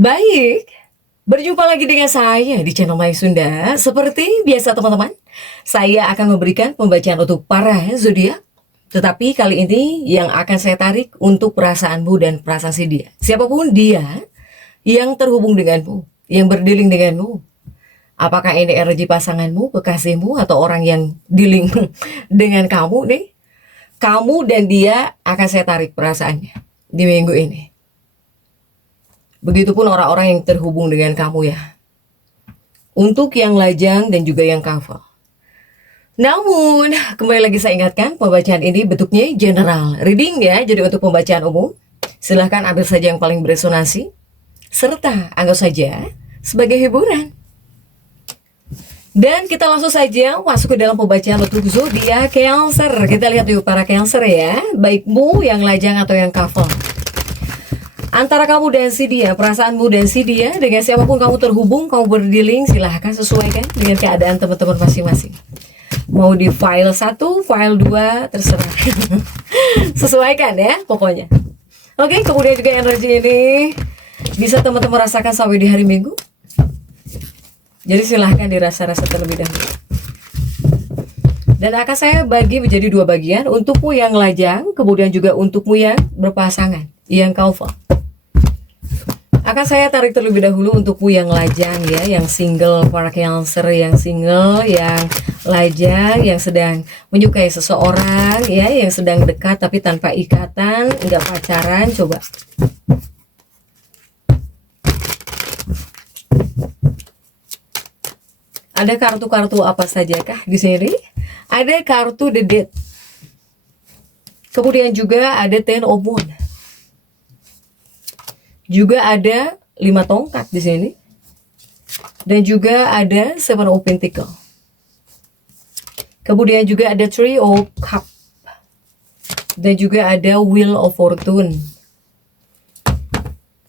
Baik, berjumpa lagi dengan saya di channel Maya Sunda. Seperti biasa teman-teman, saya akan memberikan pembacaan untuk para zodiak. Tetapi kali ini yang akan saya tarik untuk perasaanmu dan perasaan si dia. Siapapun dia yang terhubung denganmu, yang berdealing denganmu. Apakah ini energi pasanganmu, kekasihmu, atau orang yang dealing dengan kamu nih? Kamu dan dia akan saya tarik perasaannya di minggu ini. Begitupun orang-orang yang terhubung dengan kamu ya. Untuk yang lajang dan juga yang kafal. Namun, kembali lagi saya ingatkan, pembacaan ini bentuknya general reading ya. Jadi untuk pembacaan umum, silahkan ambil saja yang paling beresonansi, serta anggap saja sebagai hiburan. Dan kita langsung saja masuk ke dalam pembacaan untuk zodiak Cancer. Kita lihat yuk para Cancer ya, baikmu yang lajang atau yang kafal. Antara kamu dan si dia, perasaanmu dan si dia, dengan siapapun kamu terhubung, kamu berdealing, silahkan sesuaikan dengan keadaan teman-teman masing-masing. Mau di file 1, file 2, terserah. Sesuaikan ya, pokoknya. Oke, kemudian juga energi ini bisa teman-teman rasakan sampai di hari Minggu. Jadi silahkan dirasa-rasa terlebih dahulu. Dan akan saya bagi menjadi dua bagian, untukmu yang lajang, kemudian juga untukmu yang berpasangan, yang kafal. Akan saya tarik terlebih dahulu untukmu yang lajang ya, yang single, para Cancer yang single, yang lajang, yang sedang menyukai seseorang ya, yang sedang dekat tapi tanpa ikatan, enggak pacaran. Coba ada kartu-kartu apa saja kah di sini? Ada kartu The Death, kemudian juga ada Ten of Wands. Juga ada 5 tongkat di sini. Dan juga ada Seven of Pentacles. Kemudian juga ada Three of Cups. Dan juga ada Wheel of Fortune.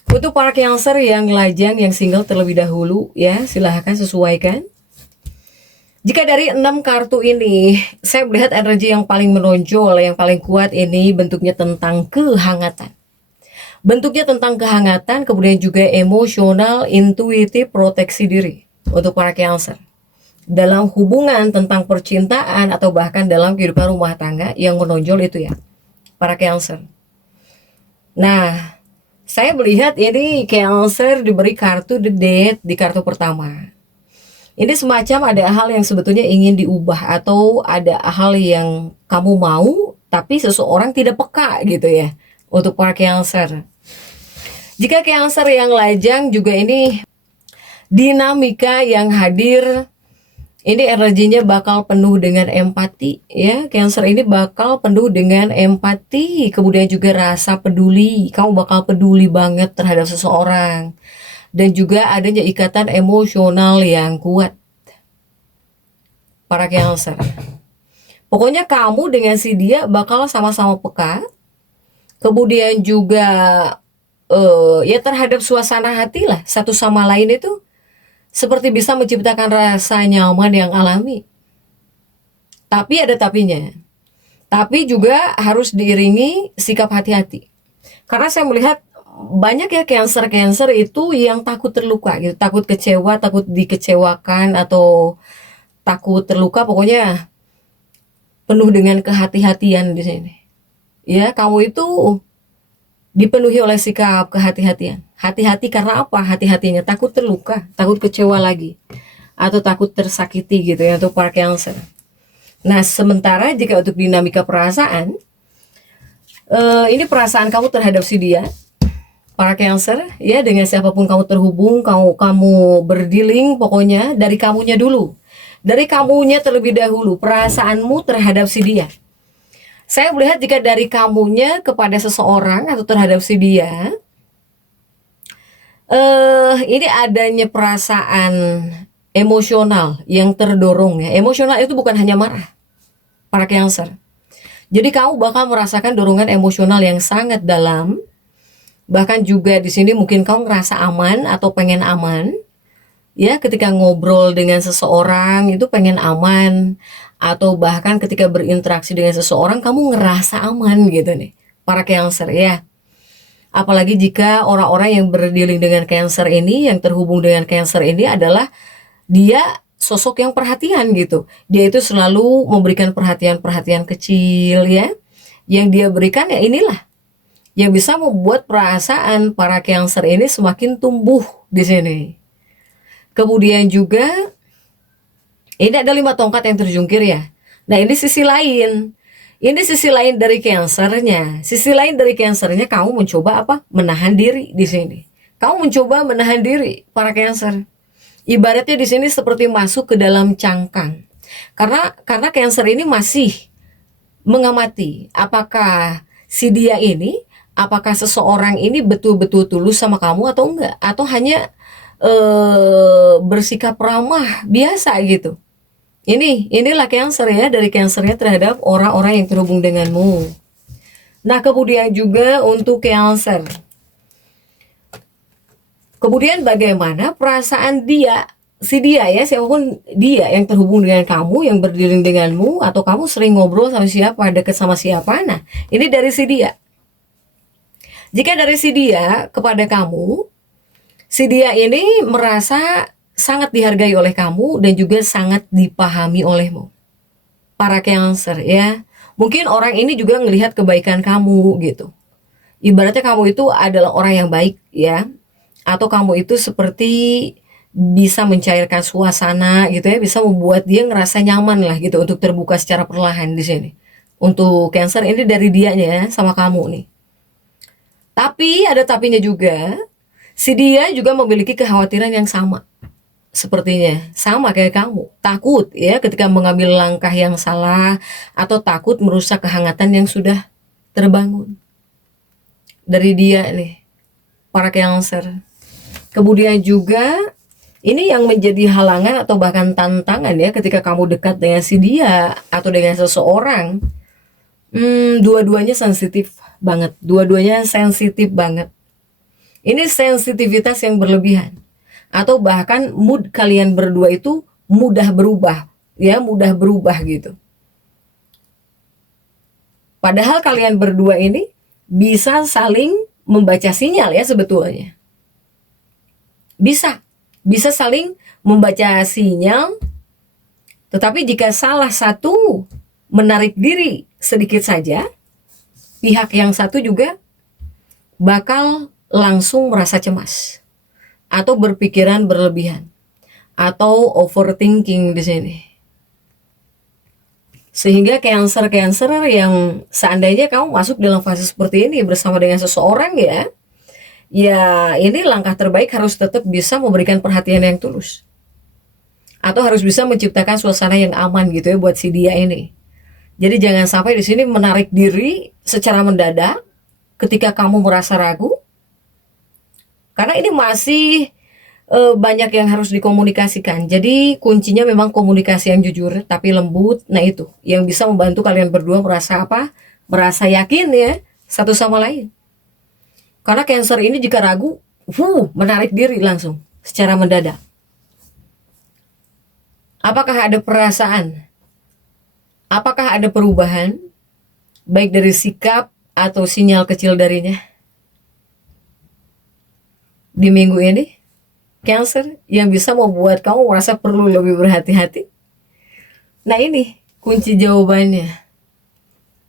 Untuk para Cancer yang lajang, yang single terlebih dahulu ya, silahkan sesuaikan. Jika dari 6 kartu ini, saya melihat energi yang paling menonjol, yang paling kuat ini bentuknya tentang kehangatan. Bentuknya tentang kehangatan, kemudian juga emosional, intuitif, proteksi diri untuk para Cancer. Dalam hubungan tentang percintaan atau bahkan dalam kehidupan rumah tangga yang menonjol itu ya, para Cancer. Nah, saya melihat ini Cancer diberi kartu The Death di kartu pertama. Ini semacam ada hal yang sebetulnya ingin diubah atau ada hal yang kamu mau tapi seseorang tidak peka gitu ya untuk para Cancer. Jika Cancer yang lajang juga ini dinamika yang hadir, ini energinya bakal penuh dengan empati ya. Cancer ini bakal penuh dengan empati, kemudian juga rasa peduli. Kamu bakal peduli banget terhadap seseorang. Dan juga adanya ikatan emosional yang kuat. Para Cancer. Pokoknya kamu dengan si dia bakal sama-sama peka. Kemudian juga ya terhadap suasana hati lah satu sama lain itu seperti bisa menciptakan rasa nyaman yang alami. Tapi ada tapinya. Tapi juga harus diiringi sikap hati-hati. Karena saya melihat banyak ya Cancer itu yang takut terluka gitu, takut kecewa, takut dikecewakan atau takut terluka, pokoknya penuh dengan kehati-hatian di sini. Ya, kamu itu dipenuhi oleh sikap kehati-hatian. Hati-hati karena apa? Hati-hatinya takut terluka, takut kecewa lagi, atau takut tersakiti gitu ya untuk para Cancer. Nah, sementara jika untuk dinamika perasaan, ini perasaan kamu terhadap si dia, para Cancer ya, dengan siapapun kamu terhubung, kamu berdealing, pokoknya dari kamunya dulu, dari kamunya terlebih dahulu, perasaanmu terhadap si dia. Saya melihat jika dari kamunya kepada seseorang atau terhadap si dia, ini adanya perasaan emosional yang terdorong ya. Emosional itu bukan hanya marah, para Cancer. Jadi kamu bakal merasakan dorongan emosional yang sangat dalam. Bahkan juga di sini mungkin kamu ngerasa aman atau pengen aman. Ya, ketika ngobrol dengan seseorang itu pengen aman, atau bahkan ketika berinteraksi dengan seseorang kamu ngerasa aman gitu nih, para Cancer ya. Apalagi jika orang-orang yang berdealing dengan Cancer ini, yang terhubung dengan Cancer ini adalah dia sosok yang perhatian gitu. Dia itu selalu memberikan perhatian-perhatian kecil ya. Yang dia berikan ya inilah yang bisa membuat perasaan para Cancer ini semakin tumbuh di sini. Kemudian juga ini ada 5 tongkat yang terjungkir ya. Nah, ini sisi lain. Ini sisi lain dari Cancernya. Sisi lain dari Cancernya, kamu mencoba apa? Menahan diri di sini. Kamu mencoba menahan diri, para Cancer. Ibaratnya di sini seperti masuk ke dalam cangkang. Karena Cancer ini masih mengamati apakah si dia ini, apakah seseorang ini betul-betul tulus sama kamu atau enggak, atau hanya bersikap ramah biasa gitu. Inilah Cancer ya, dari Cancernya terhadap orang-orang yang terhubung denganmu. Nah, kemudian juga untuk Cancer. Kemudian bagaimana perasaan dia, si dia ya, siapapun dia yang terhubung dengan kamu, yang berdiri denganmu, atau kamu sering ngobrol sama siapa, dekat sama siapa. Nah, ini dari si dia. Jika dari si dia kepada kamu, si dia ini merasa sangat dihargai oleh kamu dan juga sangat dipahami olehmu. Para Cancer ya. Mungkin orang ini juga melihat kebaikan kamu gitu. Ibaratnya kamu itu adalah orang yang baik ya. Atau kamu itu seperti bisa mencairkan suasana gitu ya, bisa membuat dia ngerasa nyaman lah gitu untuk terbuka secara perlahan di sini. Untuk Cancer ini dari dianya ya, sama kamu nih. Tapi ada tapinya juga, si dia juga memiliki kekhawatiran yang sama. Sepertinya sama kayak kamu, takut ya ketika mengambil langkah yang salah, atau takut merusak kehangatan yang sudah terbangun dari dia nih, para Cancer. Kemudian juga ini yang menjadi halangan atau bahkan tantangan ya ketika kamu dekat dengan si dia atau dengan seseorang. Dua-duanya sensitif banget, dua-duanya sensitif banget. Ini sensitivitas yang berlebihan. Atau bahkan mood kalian berdua itu mudah berubah, ya, mudah berubah gitu. Padahal kalian berdua ini bisa saling membaca sinyal ya sebetulnya. Bisa saling membaca sinyal, tetapi jika salah satu menarik diri sedikit saja, pihak yang satu juga bakal langsung merasa cemas atau berpikiran berlebihan atau overthinking di sini. Sehingga Cancer yang seandainya kamu masuk dalam fase seperti ini bersama dengan seseorang ya ini langkah terbaik harus tetap bisa memberikan perhatian yang tulus. Atau harus bisa menciptakan suasana yang aman gitu ya buat si dia ini. Jadi jangan sampai di sini menarik diri secara mendadak ketika kamu merasa ragu. Karena ini masih banyak yang harus dikomunikasikan. Jadi kuncinya memang komunikasi yang jujur tapi lembut. Nah itu yang bisa membantu kalian berdua merasa apa? Merasa yakin ya satu sama lain. Karena Cancer ini jika ragu, menarik diri langsung secara mendadak. Apakah ada perasaan? Apakah ada perubahan? Baik dari sikap atau sinyal kecil darinya? Di minggu ini, Cancer yang bisa membuat kamu merasa perlu lebih berhati-hati. Nah ini kunci jawabannya.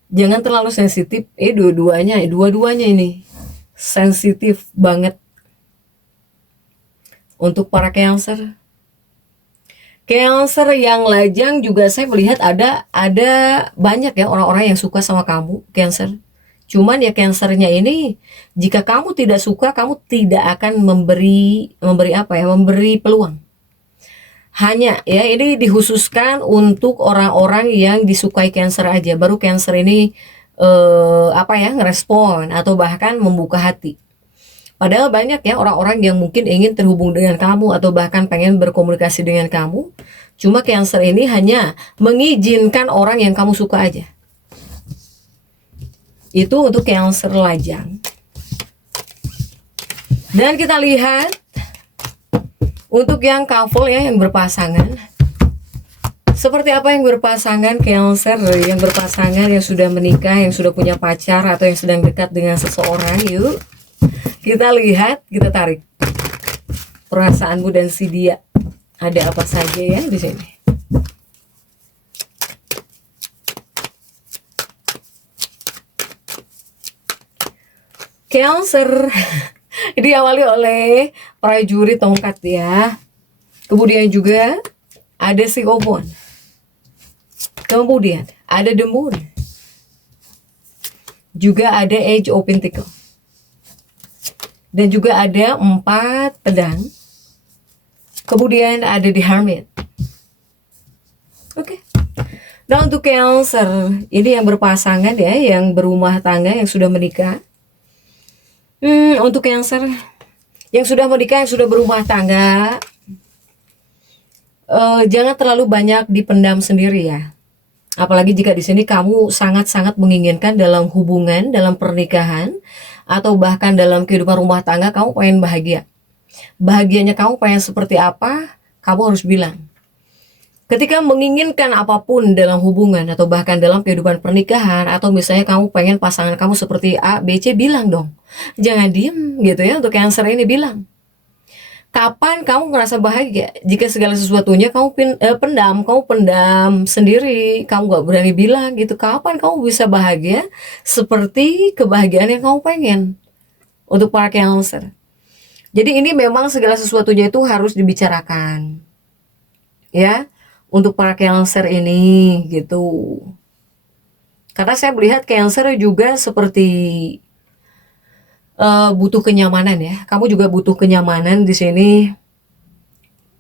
Jangan terlalu sensitif. Dua-duanya ini sensitif banget untuk para Cancer. Cancer yang lajang juga saya melihat ada banyak ya orang-orang yang suka sama kamu, Cancer. Cuman ya Cancernya ini jika kamu tidak suka, kamu tidak akan memberi peluang. Hanya ya ini dikhususkan untuk orang-orang yang disukai Cancer aja. Baru Cancer ini ngerespon atau bahkan membuka hati. Padahal banyak ya orang-orang yang mungkin ingin terhubung dengan kamu atau bahkan pengen berkomunikasi dengan kamu. Cuma Cancer ini hanya mengizinkan orang yang kamu suka aja. Itu untuk Cancer lajang. Dan kita lihat untuk yang couple ya, yang berpasangan. Seperti apa yang berpasangan Cancer, yang berpasangan, yang sudah menikah, yang sudah punya pacar atau yang sedang dekat dengan seseorang, yuk. Kita lihat, kita tarik perasaanmu dan si dia. Ada apa saja ya di sini. Cancer. Diawali oleh prajurit tongkat ya. Kemudian juga ada si Obon. Kemudian ada the moon. Juga ada Age of Pentacle. Dan juga ada 4 pedang. Kemudian ada the Hermit. Oke. Nah, untuk Cancer, ini yang berpasangan ya, yang berumah tangga, yang sudah menikah. Untuk Cancer yang sudah menikah, yang sudah berumah tangga, jangan terlalu banyak dipendam sendiri ya. Apalagi jika di sini kamu sangat-sangat menginginkan dalam hubungan, dalam pernikahan, atau bahkan dalam kehidupan rumah tangga, kamu pengen bahagia. Bahagianya kamu pengen seperti apa, kamu harus bilang. Ketika menginginkan apapun dalam hubungan, atau bahkan dalam kehidupan pernikahan, atau misalnya kamu pengen pasangan kamu seperti A, B, C, bilang dong. Jangan diem gitu ya. Untuk Cancer ini bilang. Kapan kamu merasa bahagia? Jika segala sesuatunya kamu pendam sendiri, kamu gak berani bilang gitu. Kapan kamu bisa bahagia seperti kebahagiaan yang kamu pengen? Untuk para Cancer. Jadi ini memang segala sesuatunya itu harus dibicarakan. Ya, untuk para Cancer ini gitu. Karena saya melihat Cancer juga seperti butuh kenyamanan ya. Kamu juga butuh kenyamanan di sini,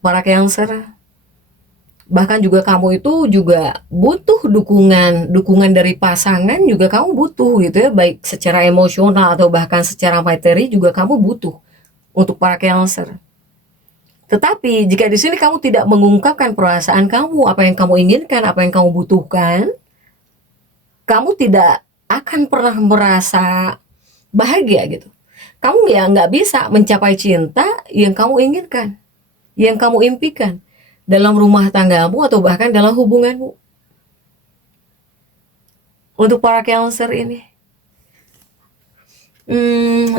para Cancer. Bahkan juga kamu itu juga butuh dukungan dari pasangan, juga kamu butuh gitu ya, baik secara emosional atau bahkan secara materi juga kamu butuh untuk para Cancer. Tetapi jika di sini kamu tidak mengungkapkan perasaan kamu, apa yang kamu inginkan, apa yang kamu butuhkan, kamu tidak akan pernah merasa bahagia gitu. Kamu ya nggak bisa mencapai cinta yang kamu inginkan, yang kamu impikan dalam rumah tanggamu atau bahkan dalam hubunganmu. Untuk para Cancer ini,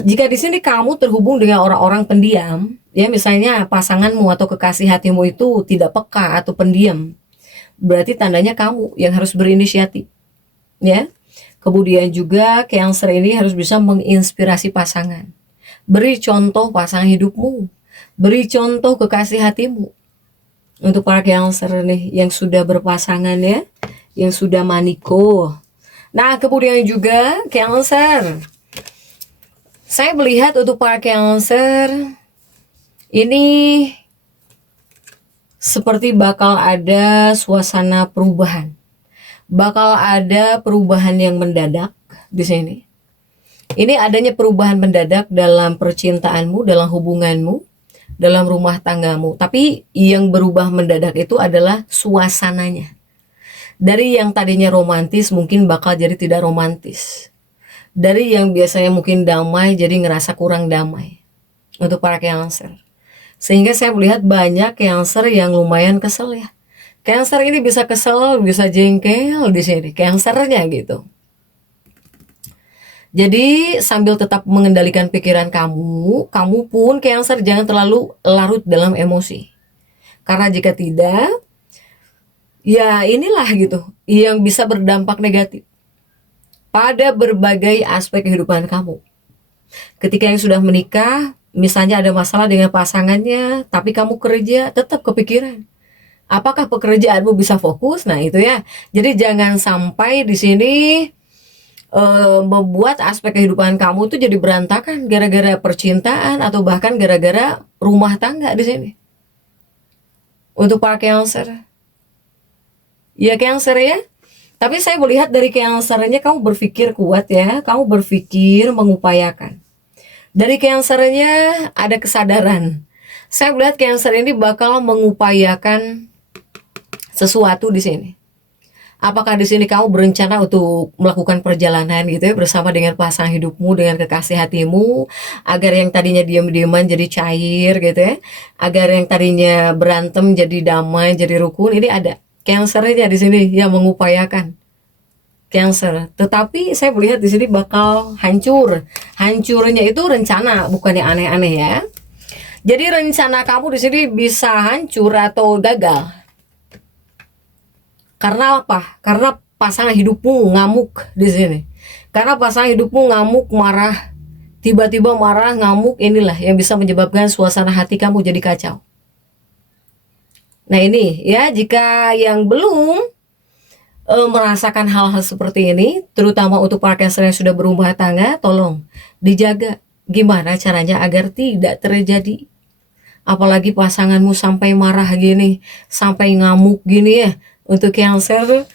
jika di sini kamu terhubung dengan orang-orang pendiam, ya misalnya pasanganmu atau kekasih hatimu itu tidak peka atau pendiam, berarti tandanya kamu yang harus berinisiatif, ya. Kemudian juga Cancer ini harus bisa menginspirasi pasangan. Beri contoh pasangan hidupmu. Beri contoh kekasih hatimu. Untuk para Cancer nih yang sudah berpasangan ya, yang sudah maniko. Nah, kemudian juga Cancer. Saya melihat untuk para Cancer ini seperti bakal ada suasana perubahan. Bakal ada perubahan yang mendadak di sini. Ini adanya perubahan mendadak dalam percintaanmu, dalam hubunganmu, dalam rumah tanggamu. Tapi yang berubah mendadak itu adalah suasananya. Dari yang tadinya romantis mungkin bakal jadi tidak romantis. Dari yang biasanya mungkin damai jadi ngerasa kurang damai. Untuk para Cancer. Sehingga saya melihat banyak Cancer yang lumayan kesel ya. Cancer ini bisa kesel, bisa jengkel di sini, Cancernya gitu. Jadi sambil tetap mengendalikan pikiran kamu, kamu pun Cancer jangan terlalu larut dalam emosi. Karena jika tidak, ya inilah gitu, yang bisa berdampak negatif pada berbagai aspek kehidupan kamu. Ketika yang sudah menikah, misalnya ada masalah dengan pasangannya, tapi kamu kerja, tetap kepikiran. Apakah pekerjaanmu bisa fokus? Nah itu ya. Jadi jangan sampai di sini membuat aspek kehidupan kamu itu jadi berantakan gara-gara percintaan atau bahkan gara-gara rumah tangga di sini. Untuk para Cancer, ya Cancer ya. Tapi saya melihat dari Cancernya kamu berpikir kuat ya, kamu berpikir mengupayakan. Dari Cancernya ada kesadaran. Saya melihat Cancer ini bakal mengupayakan sesuatu di sini. Apakah di sini kamu berencana untuk melakukan perjalanan gitu ya bersama dengan pasangan hidupmu, dengan kekasih hatimu, agar yang tadinya diam-diaman jadi cair gitu ya, agar yang tadinya berantem jadi damai, jadi rukun. Ini ada Cancernya di sini yang mengupayakan. Cancer. Tetapi saya melihat di sini bakal hancur. Hancurnya itu rencana, bukannya aneh-aneh ya. Jadi rencana kamu di sini bisa hancur atau gagal. Karena apa? Karena pasangan hidupmu ngamuk di sini. Karena pasangan hidupmu ngamuk, marah, tiba-tiba marah, ngamuk, inilah yang bisa menyebabkan suasana hati kamu jadi kacau. Nah ini ya, jika yang belum merasakan hal-hal seperti ini, terutama untuk para Cancer yang sudah berumah tangga, tolong dijaga gimana caranya agar tidak terjadi. Apalagi pasanganmu sampai marah gini, sampai ngamuk gini ya. Untuk Cancer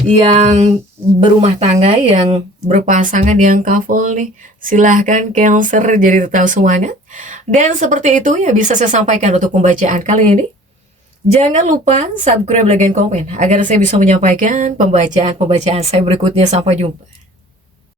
yang berumah tangga, yang berpasangan, yang couple nih, silahkan Cancer jadi tahu semuanya. Dan seperti itu ya bisa saya sampaikan untuk pembacaan kali ini. Jangan lupa subscribe, like, dan komen agar saya bisa menyampaikan pembacaan-pembacaan saya berikutnya. Sampai jumpa.